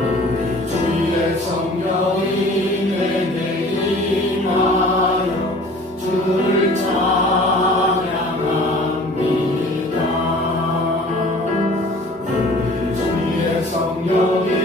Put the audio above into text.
우리 주의 임하여 주를 찬양합니다. 우리 주의 임하여 찬양합니다. 성령이